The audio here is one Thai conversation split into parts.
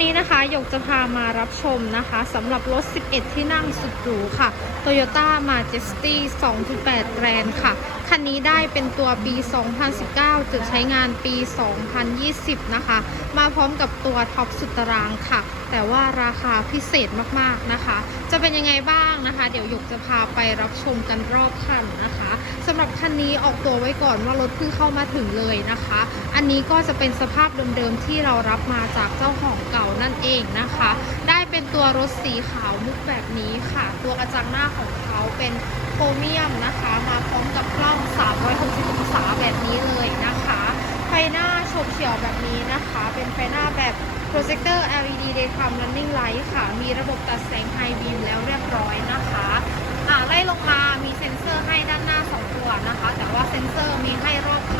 วันนี้นะคะหยกจะพามารับชมนะคะสำหรับรถ 11 ที่นั่งสุดหรูค่ะ Toyota Majesty 2.8 Grand ค่ะ คันนี้ได้เป็นตัวปี 2019จุดใช้งานปี 2020 นะคะ มาพร้อมกับตัวท็อปสุดตารางค่ะ แต่ว่าราคาพิเศษมากๆนะคะ จะเป็นยังไงบ้างนะคะ เดี๋ยวหยกจะพาไปรับชมกันรอบคันนะคะสำหรับคันนี้ออกตัวไว้ก่อนว่ารถเพิ่งเข้ามาถึงเลยนะคะ อันนี้ก็จะเป็นสภาพเดิมๆที่เรารับมาจากเจ้าของเก่านั่นเองนะคะ ได้เป็นตัวรถสีขาวมุกแบบนี้ค่ะ ตัวกระจังหน้าของเขาเป็นโครเมียมนะคะ มาพร้อมกับกล้อง 360 องศาแบบนี้เลยนะคะ ไฟหน้าโฉบเฉี่ยวแบบนี้นะคะ เป็นไฟหน้าแบบ Projector LED Daytime Running Light ค่ะ มีระบบตัดแสง High Beam แล้วเรียบร้อยนะคะอ่าไล่ลงมามีเซ็นเซอร์ให้ด้านหน้า 2 ตัวนะคะ แต่ว่าเซ็นเซอร์มีให้รอบคั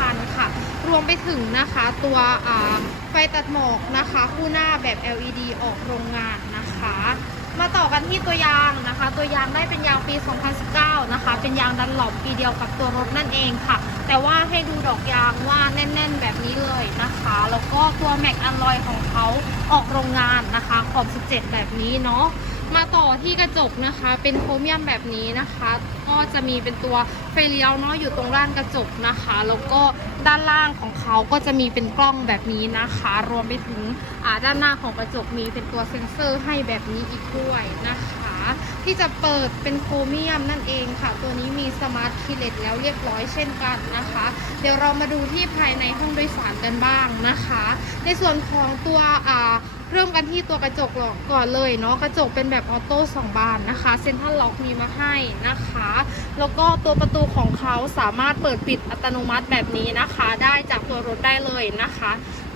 รวมไปถึงนะคะตัวไฟตัดหมอกนะคะ คู่หน้าแบบ LED ออกโรงงานนะคะ มาต่อกันที่ตัวยางนะคะ ตัวยางได้เป็นยางปี 2019 นะคะ เป็นยางดันหลอมปีเดียวกับตัวรถนั่นเองค่ะ แต่ว่าให้ดูดอกยางว่าแน่น ๆ แบบนี้เลยนะคะ แล้วก็ตัวแม็กอันลอยของเขาออกโรงงานนะคะขอบ 17 แบบนี้เนาะ มาต่อที่กระจกนะคะ เป็นโครเมียมแบบนี้นะคะ ก็จะมีเป็นตัวไฟเลี้ยวเนาะอยู่ตรงด้านกระจกนะคะ แล้วก็ด้านล่างของเขาก็จะมีเป็นกล้องแบบนี้นะคะ รวมไปถึงด้านหน้าของกระจกมีเป็นตัวเซ็นเซอร์ให้แบบนี้อีกด้วยนะคะ ที่จะเปิดเป็นโครเมียมนั่นเองค่ะ ตัวนี้มีสมาร์ทคีเลสแล้วเรียบร้อยเช่นกันนะคะ เดี๋ยวเรามาดูที่ภายในห้องโดยสารกันบ้างนะคะ ในส่วนของตัว เริ่มกันที่ตัวกระจกก่อนเลยเนาะกระจกเป็นแบบออโต้สองบานนะคะเซ็นทรัลล็อกมีมาให้นะคะ แล้วก็ตัวประตูของเขาสามารถเปิดปิดอัตโนมัติแบบนี้นะคะ ได้จากตัวรถได้เลยนะคะ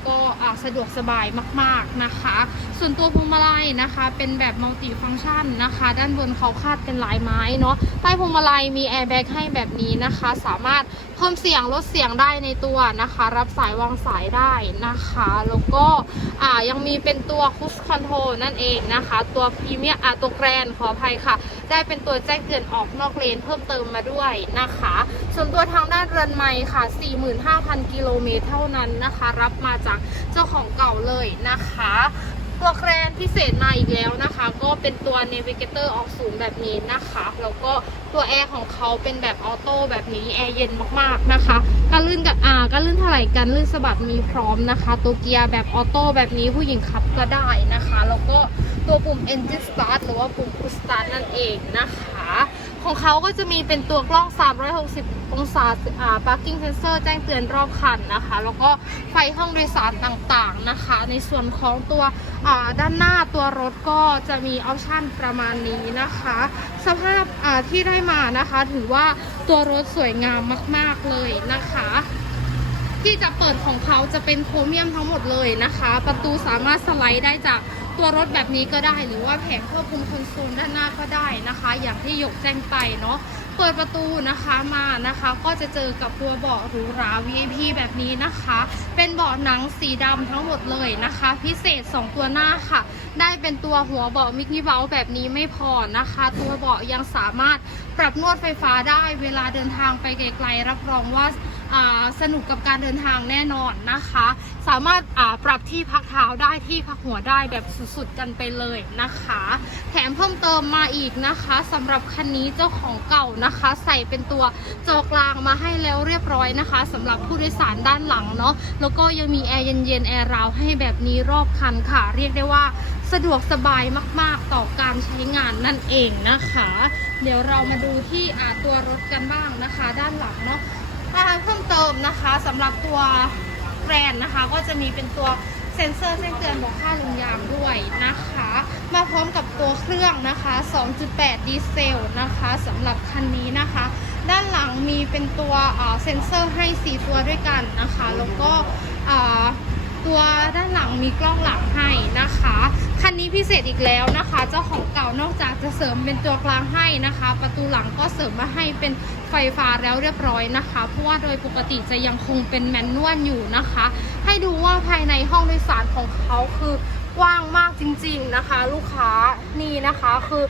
ก็สะดวกสบายมากๆนะคะ ส่วนตัวพวงมาลัยนะคะ เป็นแบบมัลติฟังก์ชันนะคะ ด้านบนเขาคาดเป็นลายไม้เนาะใต้พวงมาลัยมีแอร์แบ็กให้แบบนี้นะคะ สามารถเพิ่มเสียงลดเสียงได้ในตัวนะคะ รับสายวางสายได้นะคะ แล้วก็ยังมีเป็นตัวคุชคอนโทรนั่นเองนะคะ ตัวพรีเมียอ่าตัวแกรนขออภัยค่ะ ได้เป็นตัวแจ้งเตือนออกนอกเลนเพิ่มเติมมาด้วยนะคะ ส่วนตัวทางด้านเรือนไม้ค่ะ 45,000 กิโลเมตรเท่านั้นนะคะ รับมาจากเจ้าของเก่าเลยนะคะตัวแกรนพิเศษมาอีกแล้วนะคะ ก็เป็นตัว Navigator ออกสูงแบบนี้นะคะ แล้วก็ตัวแอร์ของเขาเป็นแบบออโต้แบบนี้แอร์เย็นมากๆนะคะการลื่นกับอ่าการลื่นเท่าไหร่การลื่นสะบัดมีพร้อมนะคะ ตัวเกียร์แบบออโต้แบบนี้ผู้หญิงขับก็ได้นะคะ แล้วก็ตัวปุ่ม Engine Start หรือว่าปุ่ม Push Start นั่นเองนะคะ ของเขาก็จะมีเป็นตัวกล้อง 360 องศาอ่า parking sensor แจ้งเตือนรอบคันนะคะ แล้วก็ไฟห้องโดยสารต่างๆนะคะ ในส่วนของตัวอ่าด้านหน้าตัวรถก็จะมีออปชันประมาณนี้นะคะ สภาพอ่าที่ได้มานะคะ ถือว่าตัวรถสวยงามมากๆเลยนะคะที่จะเปิดของเขาจะเป็นโครเมียมทั้งหมดเลยนะคะ ประตูสามารถสไลด์ได้จาก ตัวรถแบบนี้ก็ได้หรือว่าแผงควบคุมคอนโซลด้านหน้าก็ได้นะคะ อย่างที่หยกแจ้งไปเนาะเปิดประตูนะคะมานะคะ ก็จะเจอกับตัวเบาะหรูหรา VIP แบบนี้นะคะ เป็นเบาะหนังสีดำทั้งหมดเลยนะคะ พิเศษ 2 ตัวหน้าค่ะ ได้เป็นตัวหัวเบาะมิกกี้เบลแบบนี้ไม่พอนะคะ ตัวเบาะยังสามารถปรับนวดไฟฟ้าได้เวลาเดินทางไปไกลๆรับรองว่าสนุกกับการเดินทางแน่นอนนะคะ สามารถปรับที่พักเท้าได้ที่พักหัวได้แบบสุดๆกันไปเลยนะคะ แถมเพิ่มเติมมาอีกนะคะสำหรับคันนี้เจ้าของเก่านะคะ ใส่เป็นตัวจอกลางมาให้แล้วเรียบร้อยนะคะสำหรับผู้โดยสารด้านหลังเนาะแล้วก็ยังมีแอร์เย็นๆแอร์ราวให้แบบนี้รอบคันค่ะ เรียกได้ว่าสะดวกสบายมาก ๆ ต่อการใช้งานนั่นเองนะคะ เดี๋ยวเรามาดูที่อ่าตัวรถกันบ้างนะคะ ด้านหลังเนาะนะคะเพิ่มเติมนะคะสำหรับตัวแบรนนะคะ ก็จะมีเป็นตัว เซ็นเซอร์แจ้งเตือนบอกค่าลมยางด้วยนะคะ มาพร้อมกับตัวเครื่องนะคะ 2.8 ดีเซลนะคะสำหรับคันนี้นะคะ ด้านหลังมีเป็นตัวอ่าเซ็นเซอร์ให้ 4 ตัวด้วยกันนะคะ แล้วก็อ่า ตัวด้านหลังมีกล้องหลังให้นะคะ คันนี้พิเศษอีกแล้วนะคะ เจ้าของเก่านอกจากจะเสริมเป็นตัวกลางให้นะคะ ประตูหลังก็เสริมมาให้เป็นไฟฟ้าแล้วเรียบร้อยนะคะ เพราะว่าโดยปกติจะยังคงเป็นแมนนวลอยู่นะคะ ให้ดูว่าภายในห้องโดยสารของเขาคือกว้างมากจริง ๆนะคะ ลูกค้านี่นะคะคือ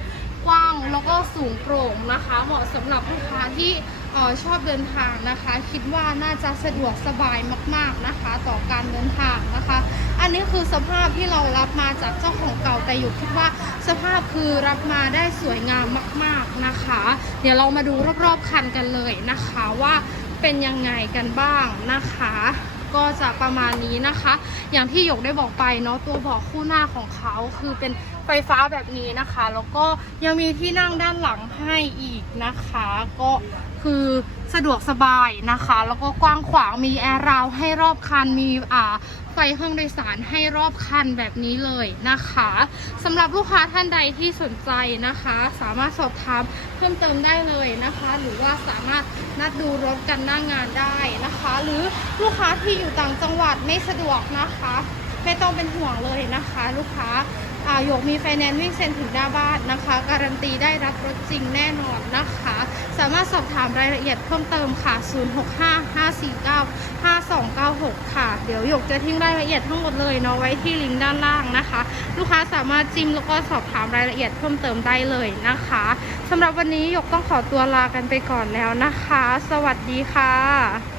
กว้างแล้วก็สูงโปร่งนะคะ เหมาะสำหรับลูกค้าที่ ออชอบเดินทางนะคะ คิดว่าน่าจะสะดวกสบายมากๆนะคะ ต่อการเดินทางนะคะ อันนี้คือสภาพที่เรารับมาจากเจ้าของเก่าแต่อยู่คิดว่าสภาพคือรับมาได้สวยงามมาก ๆนะคะ เดี๋ยวเรามาดูรอบๆคันกันเลยนะคะว่าเป็นยังไงกันบ้างนะคะก็จะประมาณนี้นะคะ อย่างที่หยกได้บอกไปเนาะตัวเบอกคู่หน้าของเขาคือเป็น ไฟฟ้าแบบนี้นะคะ แล้วก็ยังมีที่นั่งด้านหลังให้อีกนะคะ ก็คือสะดวกสบายนะคะ แล้วก็กว้างขวางมีแอร์ราวให้รอบคันมีอ่าไฟห้องโดยสารให้รอบคันแบบนี้เลยนะคะสำหรับลูกค้าท่านใดที่สนใจนะคะ สามารถสอบถามเพิ่มเติมได้เลยนะคะ หรือว่าสามารถนัดดูรถกันหน้างงานได้นะคะ หรือลูกค้าที่อยู่ต่างจังหวัดไม่สะดวกนะคะ ไม่ต้องเป็นห่วงเลยนะคะ ลูกค้าอ่า หยกมีไฟแนนซ์วิ่งเซ็นถึงหน้าบ้านนะคะ การันตีได้รับรถจริงแน่นอนนะคะ สามารถสอบถามรายละเอียดเพิ่มเติมค่ะ 0655495296 ค่ะ เดี๋ยวหยกจะทิ้งรายละเอียดทั้งหมดเลยเนาะไว้ที่ลิงก์ด้านล่างนะคะ ลูกค้าสามารถจิ้มแล้วก็สอบถามรายละเอียดเพิ่มเติมได้เลยนะคะสำหรับวันนี้หยกต้องขอตัวลากันไปก่อนแล้วนะคะ สวัสดีค่ะ